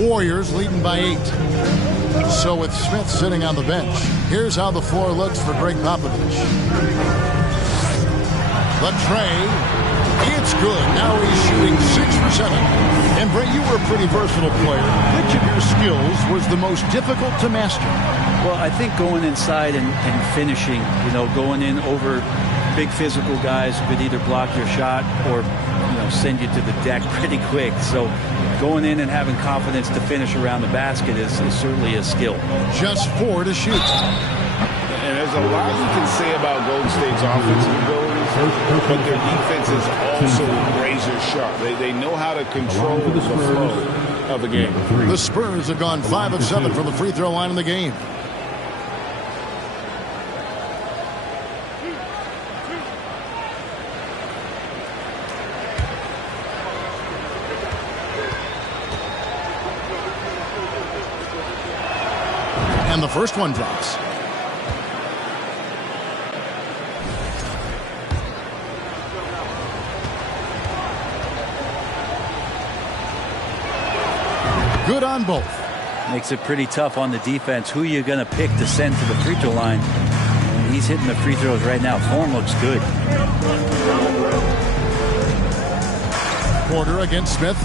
Warriors leading by 8. So with Smith sitting on the bench, here's how the floor looks for Greg Popovich. The tray. It's good. Now he's shooting 6 for 7. And Bray, you were a pretty versatile player. Which of your skills was the most difficult to master? Well, I think going inside and finishing, going in over big physical guys who could either block your shot or, send you to the deck pretty quick. So going in and having confidence to finish around the basket is certainly a skill. Just 4 to shoot. And there's a lot you can say about Golden State's offensive abilities, but their defense is also razor sharp. They know how to control the flow of the game. The Spurs have gone 5 of 7 from the free throw line in the game. And the first one drops. Good on both. Makes it pretty tough on the defense. Who you're going to pick to send to the free throw line. And he's hitting the free throws right now. Form looks good. Porter against Smith.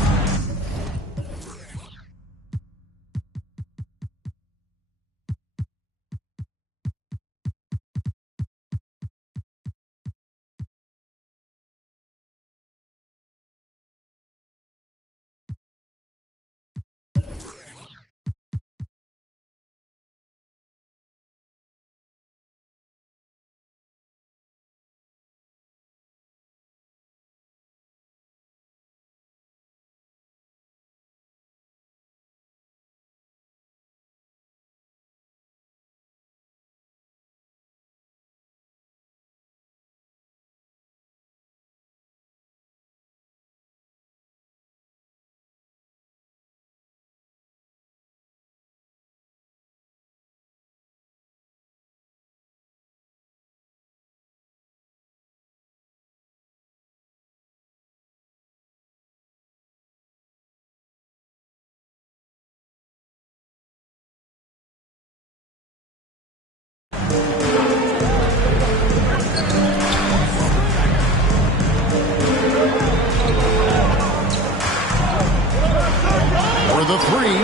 For the three.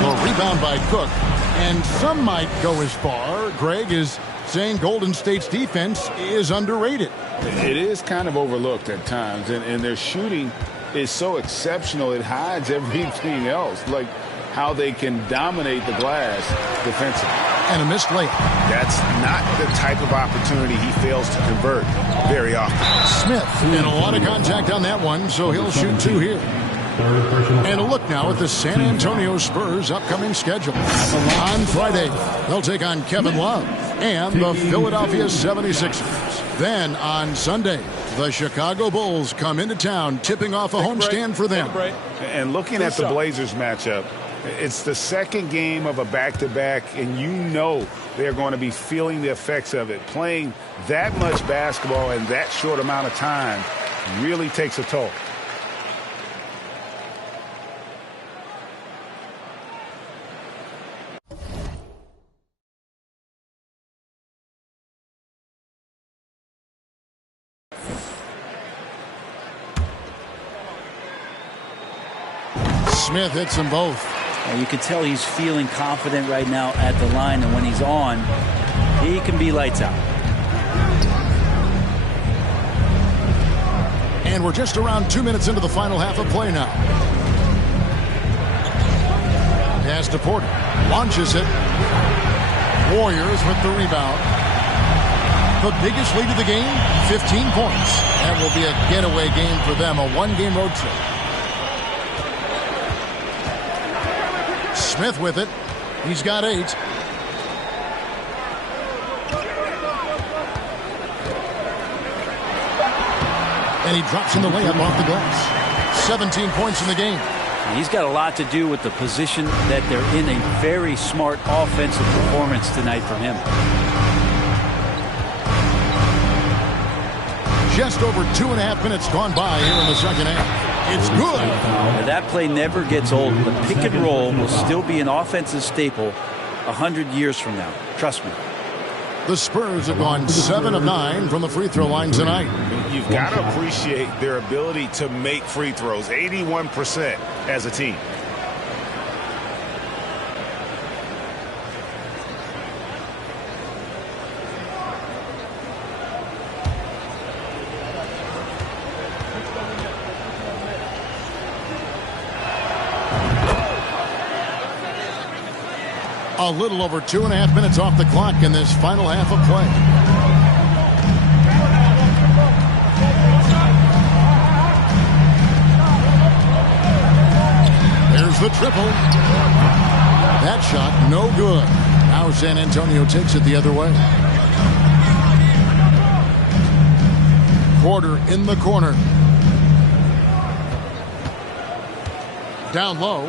Well, rebound by Cook. And some might go as far, Greg, is saying Golden State's defense is underrated. It is kind of overlooked at times, and their shooting is so exceptional it hides everything else, like how they can dominate the glass defensively. And a missed layup. That's not the type of opportunity he fails to convert very often. Smith, and a lot of contact on that one, so he'll shoot 2 here. And a look now at the San Antonio Spurs' upcoming schedule. On Friday, they'll take on Kevin Love and the Philadelphia 76ers. Then on Sunday, the Chicago Bulls come into town, tipping off a homestand for them. And looking at the Blazers matchup, it's the second game of a back-to-back, and you know they're going to be feeling the effects of it. Playing that much basketball in that short amount of time really takes a toll. Smith hits them both. You can tell he's feeling confident right now at the line, and when he's on, he can be lights out. And we're just around 2 minutes into the final half of play now. Pass to Porter. Launches it. Warriors with the rebound. The biggest lead of the game, 15 points. That will be a getaway game for them, a one-game road trip. Smith with it. He's got 8. And he drops in the layup off the glass. 17 points in the game. He's got a lot to do with the position that they're in. A very smart offensive performance tonight from him. Just over 2.5 minutes gone by here in the second half. It's good. Now, that play never gets old. The pick and roll will still be an offensive staple 100 years from now. Trust me. The Spurs have gone 7 of 9 from the free throw line tonight. You've got to appreciate their ability to make free throws. 81% as a team. A little over 2.5 minutes off the clock in this final half of play. There's the triple. That shot, no good. Now San Antonio takes it the other way. Porter in the corner. Down low.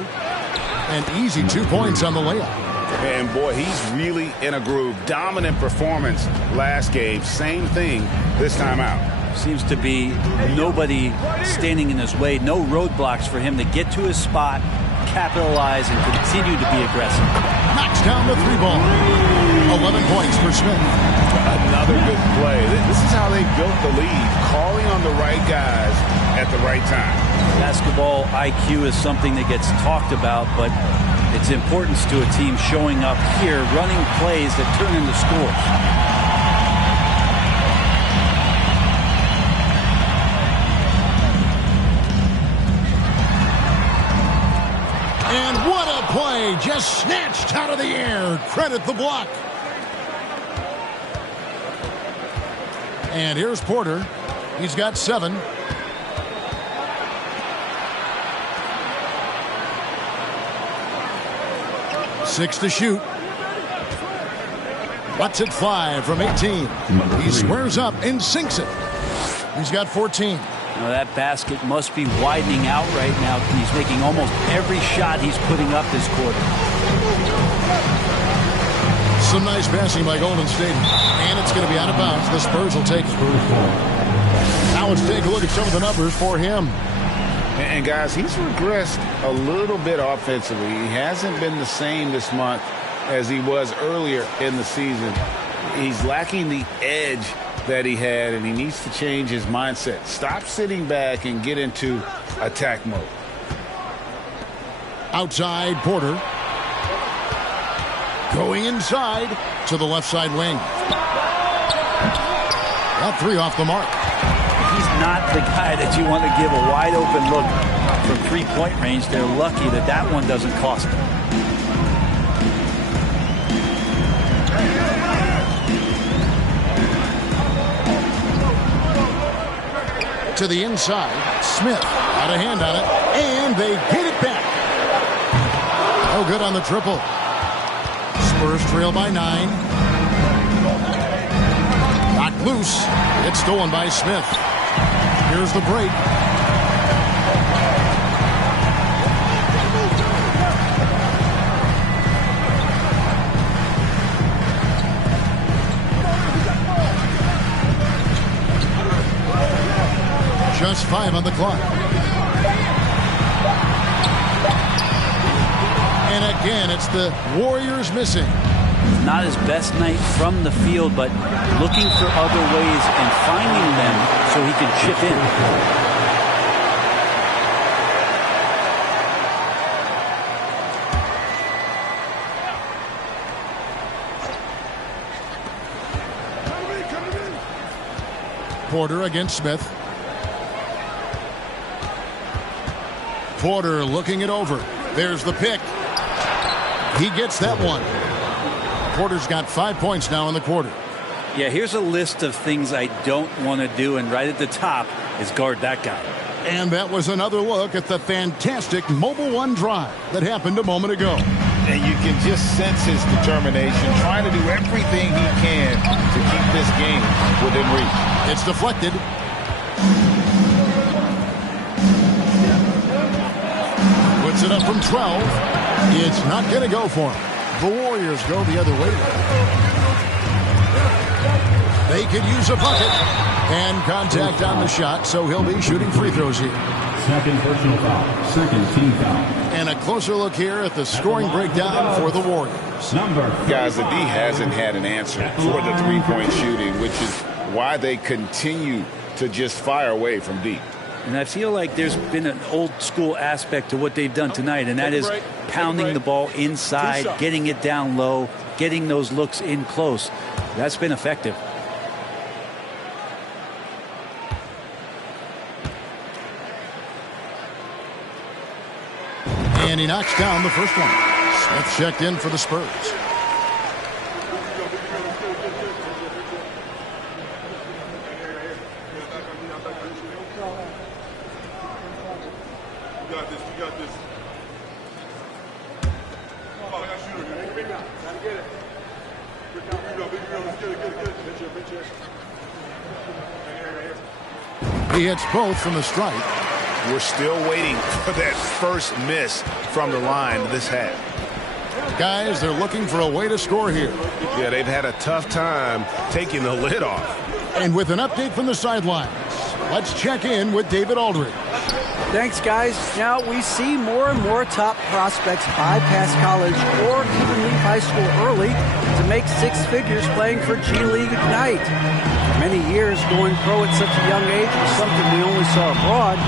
An easy 2 points on the layup. And boy, he's really in a groove. Dominant performance last game. Same thing this time out. Seems to be nobody standing in his way. No roadblocks for him to get to his spot, capitalize, and continue to be aggressive. Knocks down the 3 ball. 11 points for Smith. Another good play. This is how they built the lead. Calling on the right guys at the right time. Basketball IQ is something that gets talked about, but its importance to a team showing up here, running plays that turn into scores. And what a play, just snatched out of the air. Credit the block. And here's Porter. He's got 7. Six to shoot. Lets it fly from 18. He squares up and sinks it. He's got 14. Now that basket must be widening out right now. He's making almost every shot he's putting up this quarter. Some nice passing by Golden State. And it's going to be out of bounds. The Spurs will take it. Now let's take a look at some of the numbers for him. And guys, he's regressed a little bit offensively. He hasn't been the same this month as he was earlier in the season. He's lacking the edge that he had, and he needs to change his mindset. Stop sitting back and get into attack mode. Outside, Porter. Going inside to the left side wing. That 3 off the mark. He's not the guy that you want to give a wide open look from 3-point range. They're lucky that that one doesn't cost them. To the inside. Smith got a hand on it, and they get it back. Oh, good on the triple. Spurs trail by 9. Knocked loose. It's stolen by Smith. Here's the break. Just 5 on the clock. And again, it's the Warriors missing. Not his best night from the field, but looking for other ways and finding them so he can chip in. Porter against Smith. Porter looking it over. There's the pick. He gets that one. Porter's got 5 points now in the quarter. Yeah, here's a list of things I don't want to do, and right at the top is guard that guy. And that was another look at the fantastic Mobile One drive that happened a moment ago. And you can just sense his determination, trying to do everything he can to keep this game within reach. It's deflected. Puts it up from 12. It's not going to go for him. The Warriors go the other way. They could use a bucket. And contact on the shot, so he'll be shooting free throws here. Second personal foul. Second team foul. And a closer look here at the scoring breakdown for the Warriors. Guys, the D hasn't had an answer for the three-point shooting, which is why they continue to just fire away from deep. And I feel like there's been an old-school aspect to what they've done tonight, and that is pounding the ball inside, getting it down low, getting those looks in close. That's been effective. And he knocks down the first one. Smith checked in for the Spurs. He hits both from the stripe. We're still waiting for that first miss from the line this half. Guys, they're looking for a way to score here. Yeah, they've had a tough time taking the lid off. And with an update from the sidelines, let's check in with David Aldridge. Thanks, guys. Now we see more and more top prospects bypass college or even leave high school early to make six figures playing for G League Ignite. For many years, going pro at such a young age was something we only saw abroad.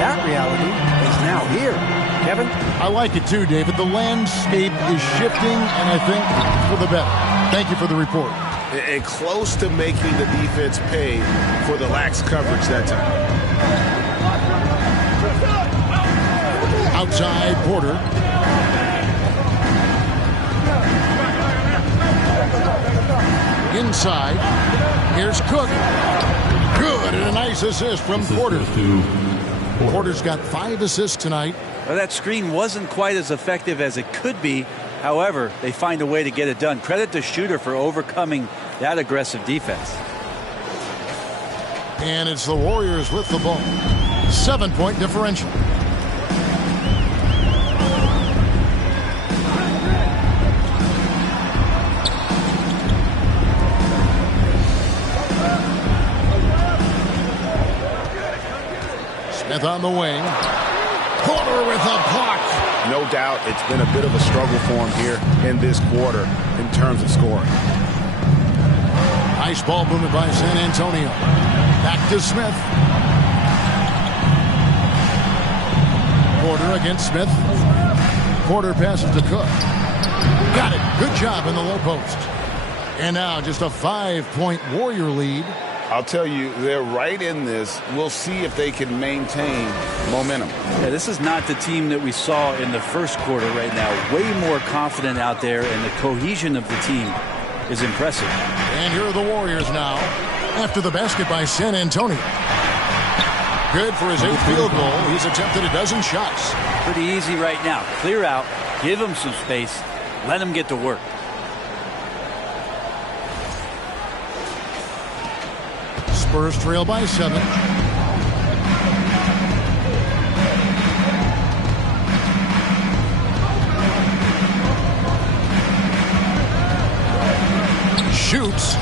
That reality is now here. Kevin? I like it too, David. The landscape is shifting, and I think for the better. Thank you for the report. And close to making the defense pay for the lax coverage that time. Outside Porter. Inside. Here's Cook. Good, and a nice assist from Porter. Porter's got 5 assists tonight. Well, that screen wasn't quite as effective as it could be. However, they find a way to get it done. Credit to Shooter for overcoming that aggressive defense. And it's the Warriors with the ball. 7-point differential. Smith on the wing. Porter with a block. No doubt it's been a bit of a struggle for him here in this quarter in terms of scoring. Nice ball movement by San Antonio. Back to Smith. Porter against Smith. Porter passes to Cook. Got it. Good job in the low post. And now just a 5-point Warrior lead. I'll tell you, they're right in this. We'll see if they can maintain momentum. Yeah, this is not the team that we saw in the first quarter right now. Way more confident out there, and the cohesion of the team is impressive. And here are the Warriors now after the basket by San Antonio. Good for his 8th field goal. He's attempted a dozen shots. Pretty easy right now. Clear out, give him some space, let him get to work. Spurs trail by 7. Shoots.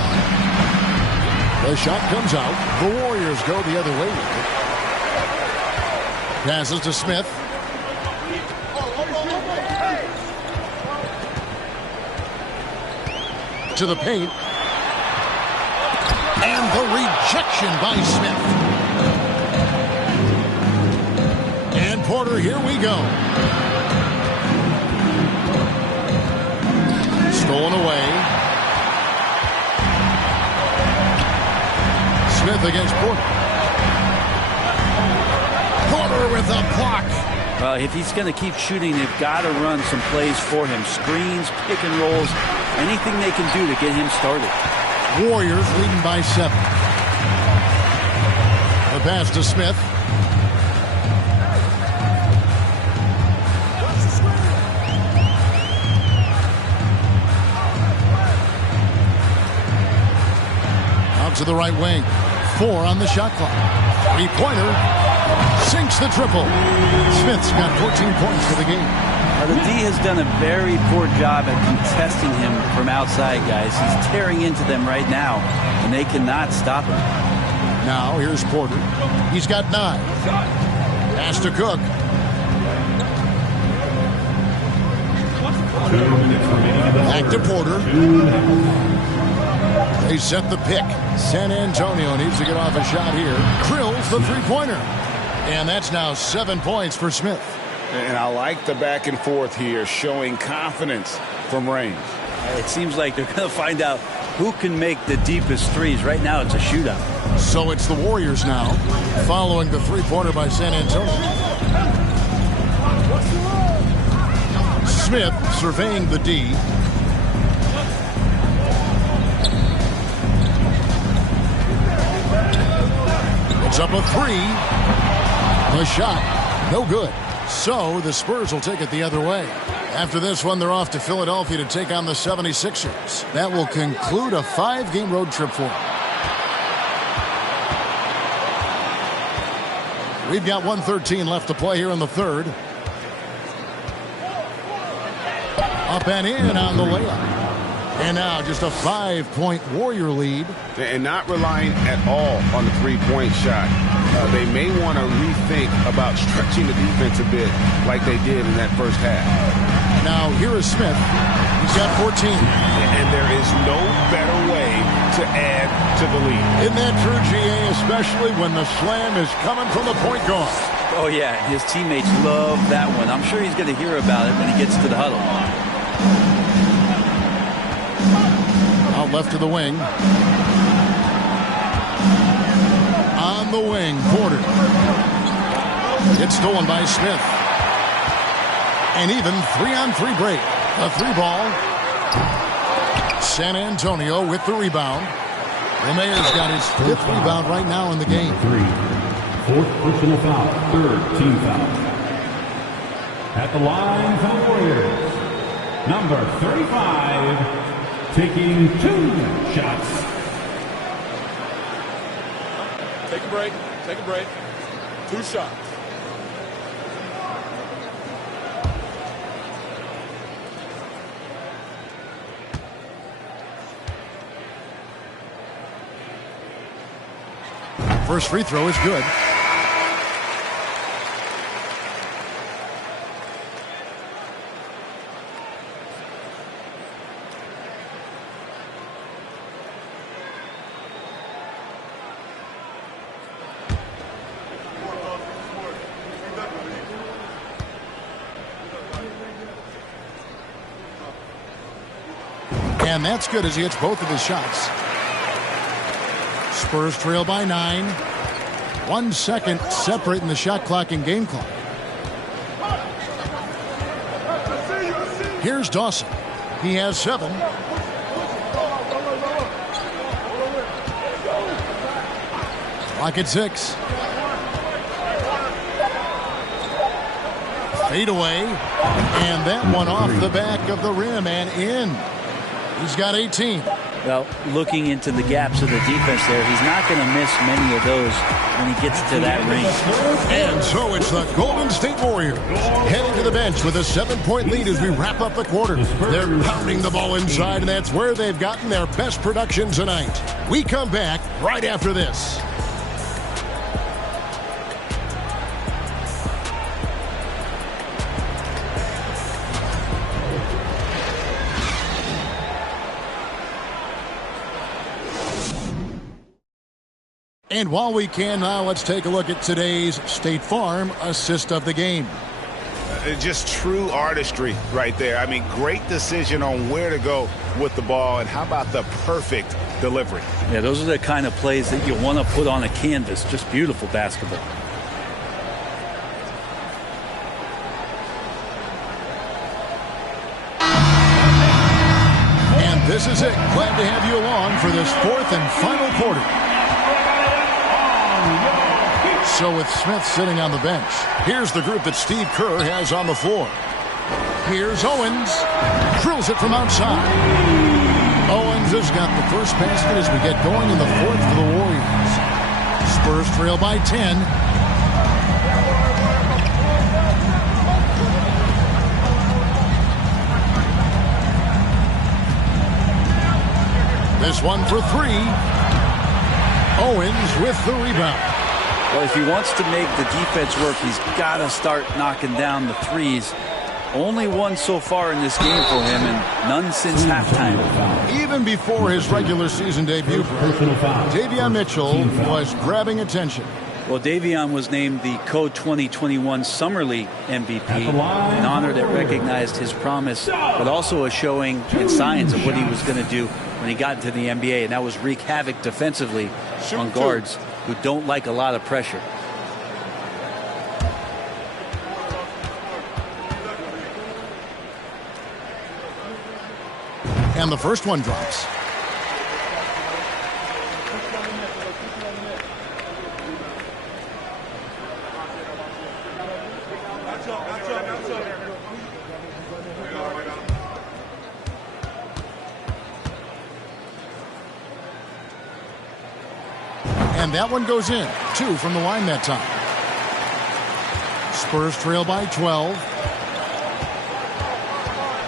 The shot comes out. The Warriors go the other way. Passes to Smith. To the paint. And the rejection by Smith. And Porter, here we go. Stolen away. Smith against Porter. Porter with a block. Well, if he's going to keep shooting, they've got to run some plays for him. Screens, pick and rolls, anything they can do to get him started. Warriors leading by 7. The pass to Smith. Out to the right wing. 4 on the shot clock. 3-pointer. Sinks the triple. Smith's got 14 points for the game. The D has done a very poor job at contesting him from outside, guys. He's tearing into them right now, and they cannot stop him. Now, here's Porter. He's got 9. Pass to Cook. 2 minutes remaining. Back to Porter. They set the pick. San Antonio needs to get off a shot here. Drills the three-pointer. And that's now 7 points for Smith. And I like the back and forth here, showing confidence from range. It seems like they're going to find out who can make the deepest threes. Right now, it's a shootout. So it's the Warriors now, following the three-pointer by San Antonio. Smith surveying the D. It's up a 3. The shot, no good. So the Spurs will take it the other way. After this one, they're off to Philadelphia to take on the 76ers. That will conclude a 5-game road trip for them. We've got 1:13 left to play here in the third. Up and in on the layup. And now just a 5-point Warrior lead. And not relying at all on the three-point shot. They may want to rethink about stretching the defense a bit like they did in that first half. Now here is Smith. He's got 14. And there is no better way to add to the lead. Isn't that true, GA? Especially when the slam is coming from the point guard. Oh, yeah. His teammates love that one. I'm sure he's going to hear about it when he gets to the huddle. Out left to the wing. On the wing, Porter. It's stolen by Smith. And even 3-on-3 break. A 3-ball. San Antonio with the rebound. Romeo's got his 5th rebound right now in the game. 3. 4th personal foul. 3rd team foul. At the line for the Warriors, number 35, taking 2 shots. Take a break. Take a break. 2 shots. First free throw is good. And that's good as he hits both of his shots. Spurs trail by 9. 1 second separating the shot clock and game clock. Here's Dawson. He has 7. Clock at 6. Fade away. And that one off the back of the rim and in. He's got 18. Well, looking into the gaps of the defense there, he's not going to miss many of those when he gets to that range. And so it's the Golden State Warriors heading to the bench with a 7-point lead as we wrap up the quarter. They're pounding the ball inside, and that's where they've gotten their best production tonight. We come back right after this. And while we can now, let's take a look at today's State Farm assist of the game. Just true artistry right there. I mean, great decision on where to go with the ball, and how about the perfect delivery? Yeah, those are the kind of plays that you want to put on a canvas. Just beautiful basketball. And this is it. Glad to have you along for this 4th and final quarter. So with Smith sitting on the bench, here's the group that Steve Kerr has on the floor. Here's Owens. Drills it from outside. Owens has got the first basket as we get going in the 4th for the Warriors. Spurs trail by 10. This one for three. Owens with the rebound. Well, if he wants to make the defense work, he's got to start knocking down the threes. Only one so far in this game for him, and none since halftime. Even before his regular season debut, Davion Mitchell was grabbing attention. Well, Davion was named the Code 2021 Summer League MVP, an honor that recognized his promise, but also a showing in signs of what he was going to do when he got into the NBA, and that was wreak havoc defensively on guards who don't like a lot of pressure. And the first one drops. And that one goes in. 2 from the line that time. Spurs trail by 12.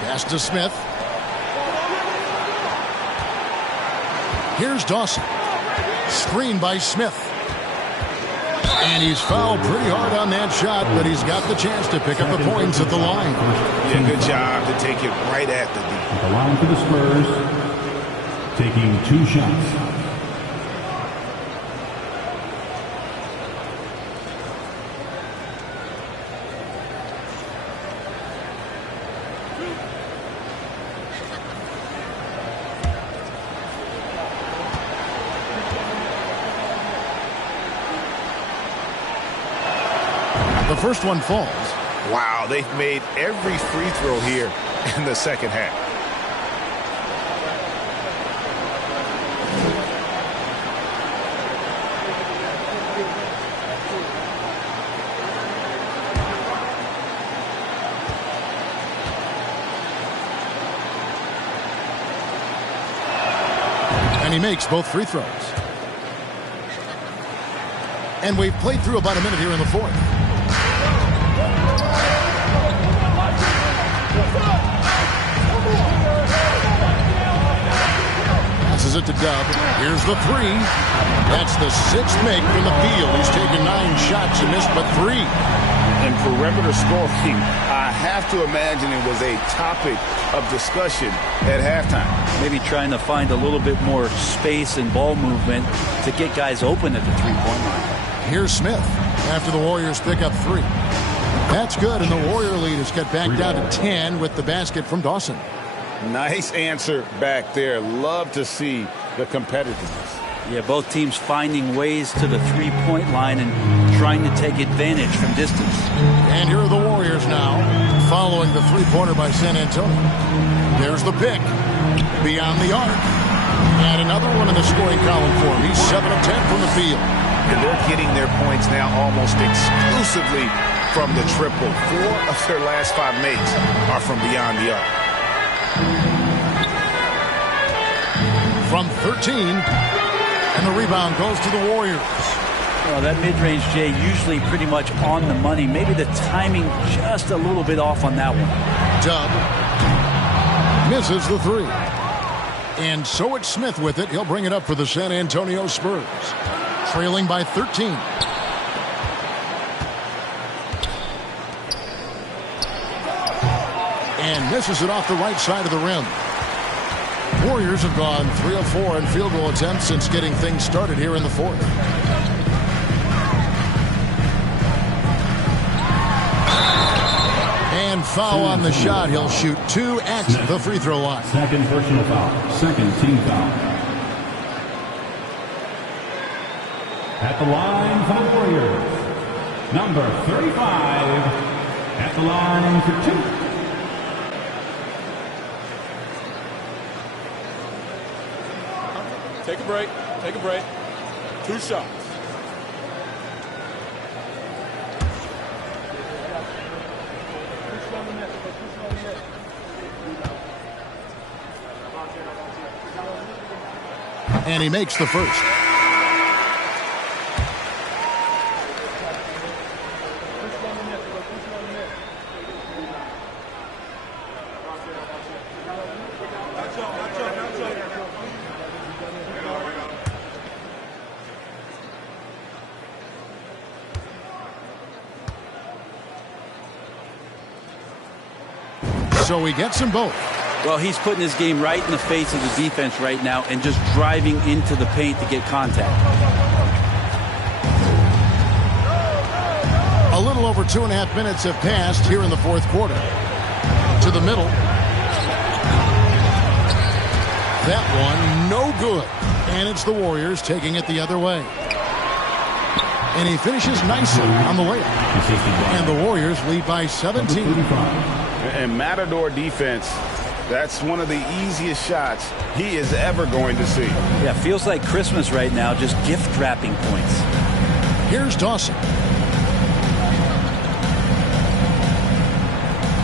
Pass to Smith. Here's Dawson. Screen by Smith. And he's fouled pretty hard on that shot, but he's got the chance to pick up the points at the line. Yeah, good job to take it right at the D. The line for the Spurs, taking 2 shots. The first one falls. Wow, they've made every free throw here in the second half. And he makes both free throws. And we've played through about a minute here in the fourth. Passes it to Dub. Here's the three. That's the 6th make from the field. He's taken 9 shots and missed but 3. And perimeter scoring, I have to imagine it was a topic of discussion at halftime. Maybe trying to find a little bit more space and ball movement to get guys open at the three-point line. Here's Smith after the Warriors pick up 3. That's good, and the Warrior lead is cut back down to 10 with the basket from Dawson. Nice answer back there. Love to see the competitiveness. Yeah, both teams finding ways to the three-point line and trying to take advantage from distance. And here are the Warriors now, following the three-pointer by San Antonio. There's the pick. Beyond the arc. And another one in the scoring column for him. He's 7 of 10 from the field. And they're getting their points now almost exclusively from the triple. 4 of their last 5 makes are from beyond the arc. From 13, and the rebound goes to the Warriors. Well, that mid-range, Jay, usually pretty much on the money. Maybe the timing just a little bit off on that one. Dub misses the 3. And so it's Smith with it. He'll bring it up for the San Antonio Spurs. Trailing by 13. And misses it off the right side of the rim. Warriors have gone 3 of 4 in field goal attempts since getting things started here in the fourth. And foul on the shot. He'll shoot 2 at the free throw line. Second personal foul. Second team foul. At the line for the Warriors, number 35. At the line for 2. Take a break. Take a break. 2 shots. And he makes the first. So he gets them both. Well, he's putting his game right in the face of the defense right now and just driving into the paint to get contact. A little over 2.5 minutes have passed here in the fourth quarter. To the middle. That one, no good. And it's the Warriors taking it the other way. And he finishes nicely on the layup. And the Warriors lead by 17. And Matador defense, that's one of the easiest shots he is ever going to see. Yeah, feels like Christmas right now, just gift wrapping points. Here's Dawson.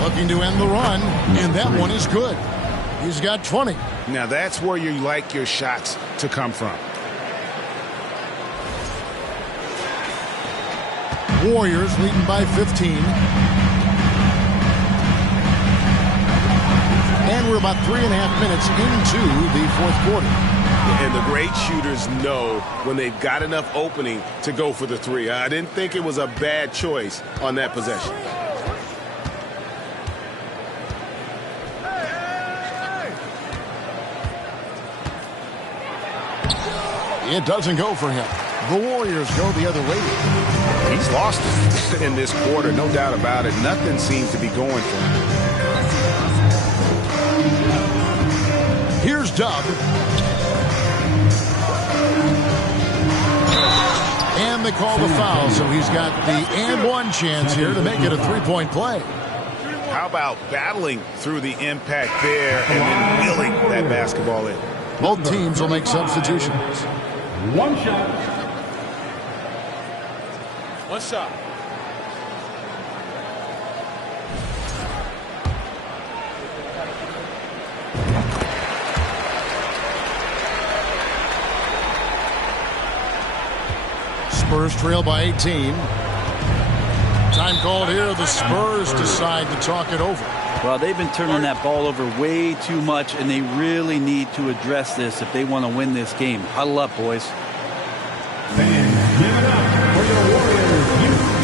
Looking to end the run, and that one is good. He's got 20. Now that's where you like your shots to come from. Warriors leading by 15. And we're about 3.5 minutes into the fourth quarter. And the great shooters know when they've got enough opening to go for the three. I didn't think it was a bad choice on that possession. It doesn't go for him. The Warriors go the other way. He's lost it in this quarter, no doubt about it. Nothing seems to be going for him. Here's Dub. And they call the foul, so he's got the and one chance here to make it a three-point play. How about battling through the impact there and then wheeling that basketball in? Both teams will make substitutions. One shot. One shot. Spurs trail by 18. Time called here. The Spurs decide to talk it over. Well, they've been turning that ball over way too much, and they really need to address this if they want to win this game. Huddle up, boys. Fans, give it up for your Warriors U15.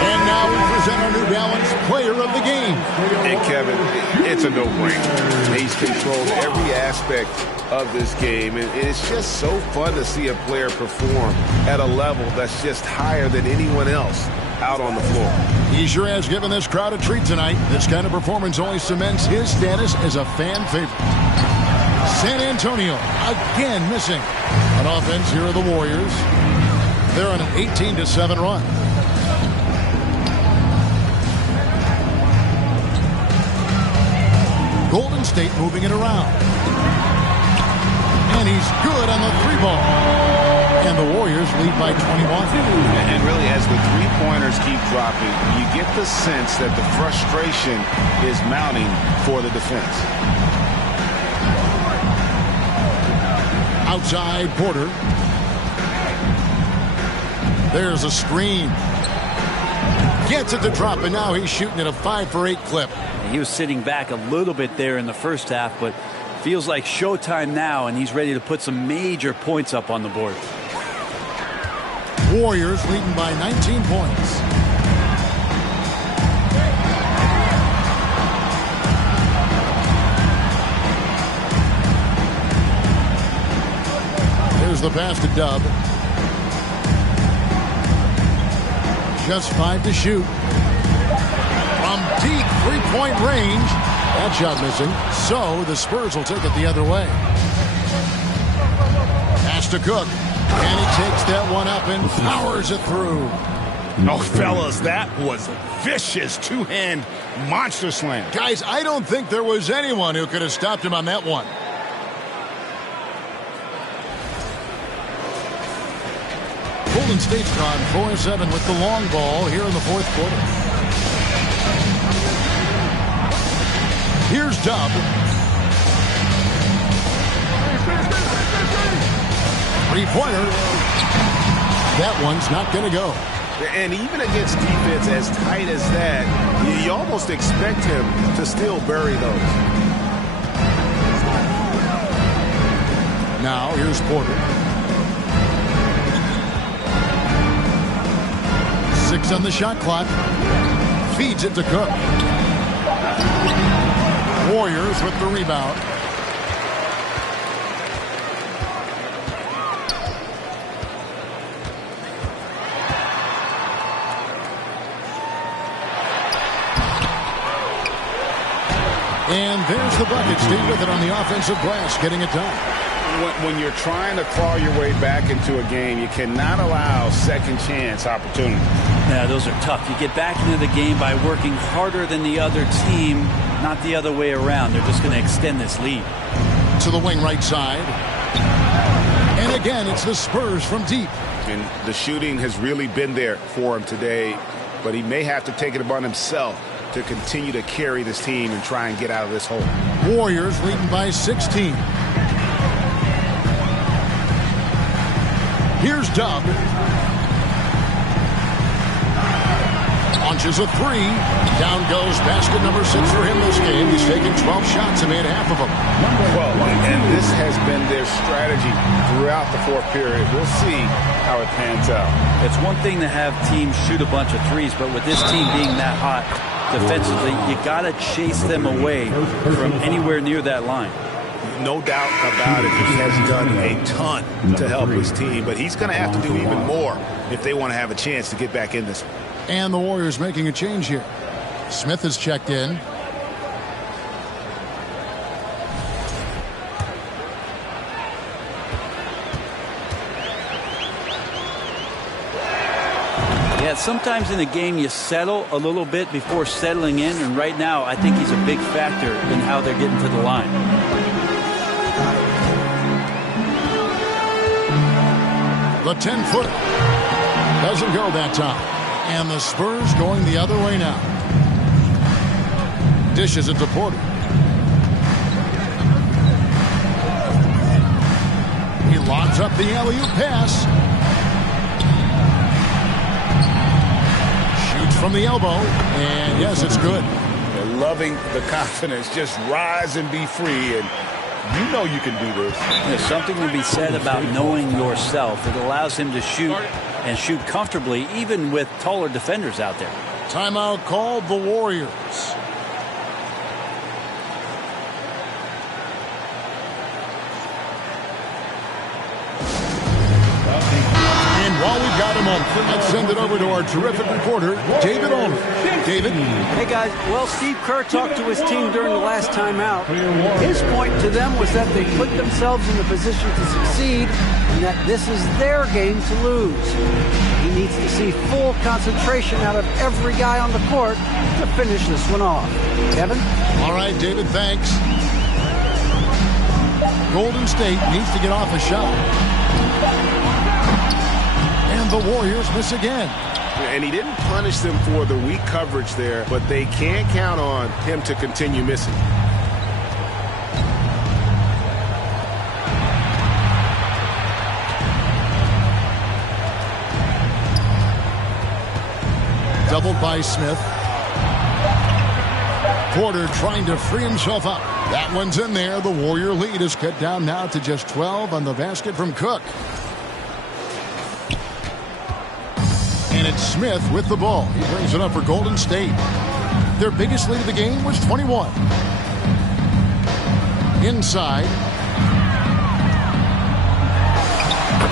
And now we present our New Balance Player of the Game. And Kevin, it's a no-brainer. He's controlled every aspect of this game, and it's just so fun to see a player perform at a level that's just higher than anyone else out on the floor. He sure has given this crowd a treat tonight. This kind of performance only cements his status as a fan favorite. San Antonio again missing. On offense, here are the Warriors. They're on an 18-7 run. Golden State moving it around. And he's good on the three ball. And the Warriors lead by 21. And really, as the three-pointers keep dropping, you get the sense that the frustration is mounting for the defense. Outside Porter. There's a screen. Gets it to drop, and now he's shooting at a 5-for-8 clip. He was sitting back a little bit there in the first half, but feels like showtime now, and he's ready to put some major points up on the board. Warriors leading by 19 points. Here's the pass to Dub. Just 5 to shoot. From deep three-point range. That shot missing. So the Spurs will take it the other way. Pass to Cook. And he takes that one up and powers it through. Oh, fellas, that was a vicious two-hand monster slam. Guys, I don't think there was anyone who could have stopped him on that one. Golden State's gone 4-7 with the long ball here in the fourth quarter. Here's Dub. Three-pointer. That one's not going to go. And even against defense as tight as that, you almost expect him to still bury those. Now here's Porter. 6 on the shot clock. Feeds it to Cook. Warriors with the rebound. And there's the bucket. Steve with it on the offensive glass, getting it done. When you're trying to claw your way back into a game, you cannot allow second chance opportunities. Yeah, those are tough. You get back into the game by working harder than the other team, not the other way around. They're just going to extend this lead. To the wing right side. And again, it's the Spurs from deep. And the shooting has really been there for him today, but he may have to take it upon himself to continue to carry this team and try and get out of this hole. Warriors leading by 16. Here's Dub. Launches a 3. Down goes basket number 6 for him this game. He's taken 12 shots and made half of them. Well, and this has been their strategy throughout the fourth period. We'll see how it pans out. It's one thing to have teams shoot a bunch of threes, but with this team being that hot defensively, you got to chase them away from anywhere near that line. No doubt about it. He has done a ton to help his team, but he's going to have to do even more if they want to have a chance to get back in this one. And the Warriors making a change here. Smith has checked in. Yeah, sometimes in a game you settle a little bit before settling in, and right now I think he's a big factor in how they're getting to the line. The 10-foot doesn't go that time. And the Spurs going the other way now. Dishes it to Porter. He lobs up the alley-oop pass. Shoots from the elbow. And yes, it's good. They're loving the confidence. Just rise and be free. And you know you can do this. There's something to be said about knowing yourself. It allows him to shoot and shoot comfortably, even with taller defenders out there. Timeout called the Warriors. And while we've got a moment, let's send it over to our terrific reporter, David Ulmer. David? Hey, guys. Well, Steve Kerr talked to his team during the last timeout. His point to them was that they put themselves in the position to succeed and that this is their game to lose. He needs to see full concentration out of every guy on the court to finish this one off. Kevin? All right, David, thanks. Golden State needs to get off a shot. And the Warriors miss again. And he didn't punish them for the weak coverage there, but they can't count on him to continue missing. Doubled by Smith. Porter trying to free himself up. That one's in there. The Warrior lead is cut down now to just 12 on the basket from Cook. And it's Smith with the ball. He brings it up for Golden State. Their biggest lead of the game was 21. Inside.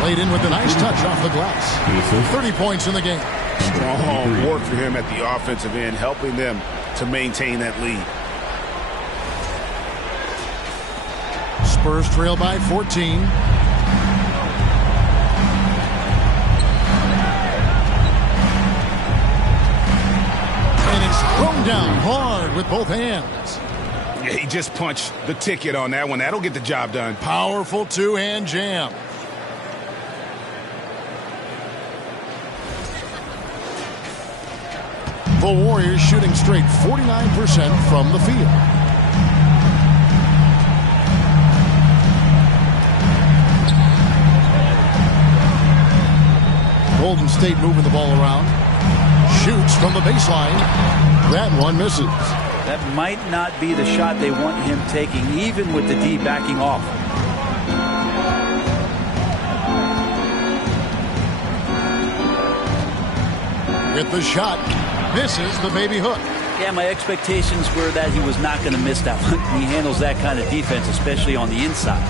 Played in with a nice touch off the glass. 30 points in the game. Strong work for him at the offensive end, helping them to maintain that lead. Spurs trail by 14. And it's thrown down hard with both hands. Yeah, he just punched the ticket on that one. That'll get the job done. Powerful two-hand jam. The Warriors shooting straight 49% from the field. Golden State moving the ball around. Shoots from the baseline. That one misses. That might not be the shot they want him taking, even with the D backing off. with the shot. Misses the baby hook. Yeah, my expectations were that he was not going to miss that one. He handles that kind of defense, especially on the inside.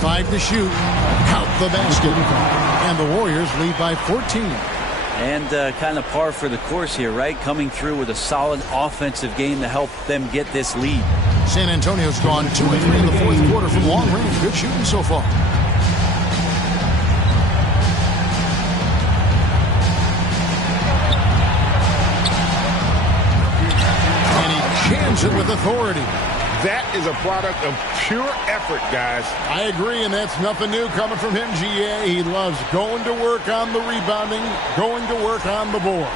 Five to shoot. Count the basket. And the Warriors lead by 14. And kind of par for the course here, right? Coming through with a solid offensive game to help them get this lead. San Antonio's gone 2 of 3 in the fourth quarter from long range. Good shooting so far. And he jams it with authority. That is a product of pure effort, guys. I agree, and that's nothing new coming from him, GA. He loves going to work on the rebounding, going to work on the board.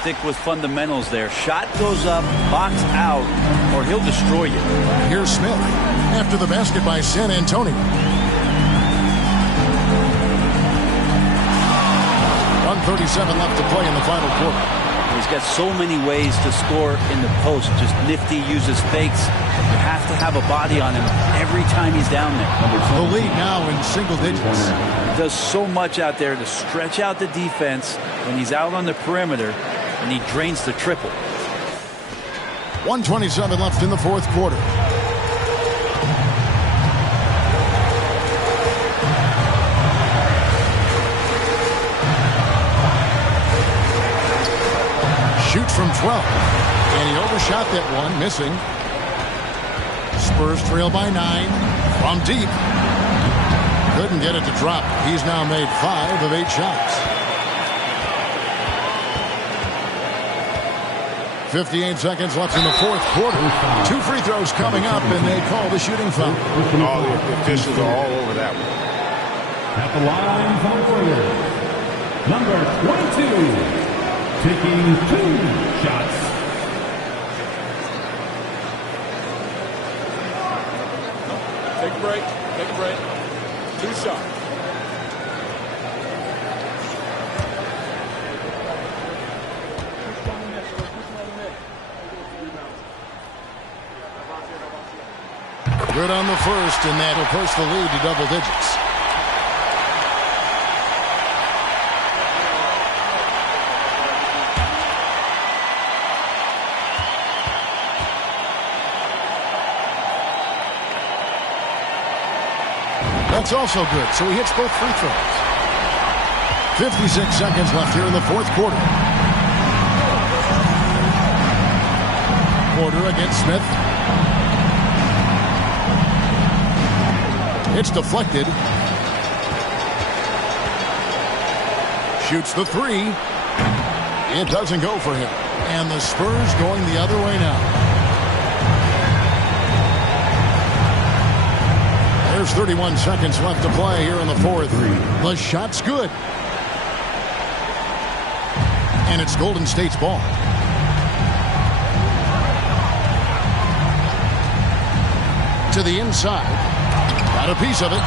Stick with fundamentals there. Shot goes up, box out, or he'll destroy you. Here's Smith after the basket by San Antonio. 1:37 left to play in the final quarter. He's got so many ways to score in the post. Just nifty, uses fakes. You have to have a body on him every time he's down there. The lead now in single digits. He does so much out there to stretch out the defense when he's out on the perimeter, and he drains the triple. 1:27 left in the fourth quarter. Shoots from 12. And he overshot that one, missing. Spurs trail by 9. From deep. Couldn't get it to drop. He's now made 5 of 8 shots. 58 seconds left in the fourth quarter. 2 free throws coming up, and they call the shooting foul. All the officials are all over that one. At the line for the Warriors, number 22, taking 2 shots. Take a break. Take a break. 2 shots. Good on the first, and that'll push the lead to double digits. That's also good, so he hits both free throws. 56 seconds left here in the fourth quarter. Porter against Smith. It's deflected. Shoots the 3. It doesn't go for him. And the Spurs going the other way now. There's 31 seconds left to play here in the fourth. The shot's good. And it's Golden State's ball. To the inside. Got a piece of it.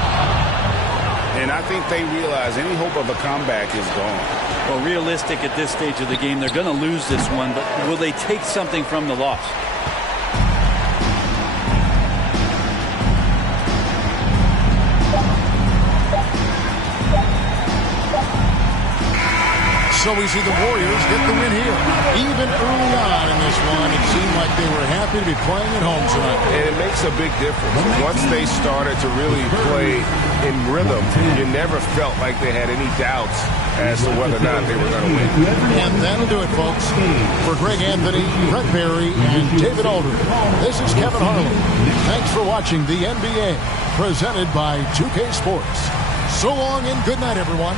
And I think they realize any hope of a comeback is gone. Well, realistic at this stage of the game, they're going to lose this one, but will they take something from the loss? So we see the Warriors get the win here. Even early on in this one, it seemed like they were happy to be playing at home tonight. And it makes a big difference. Once they started to really play in rhythm, you never felt like they had any doubts as to whether or not they were going to win. And that'll do it, folks. For Greg Anthony, Brett Barry, and David Aldridge, this is Kevin Harlan. Thanks for watching the NBA, presented by 2K Sports. So long and good night, everyone.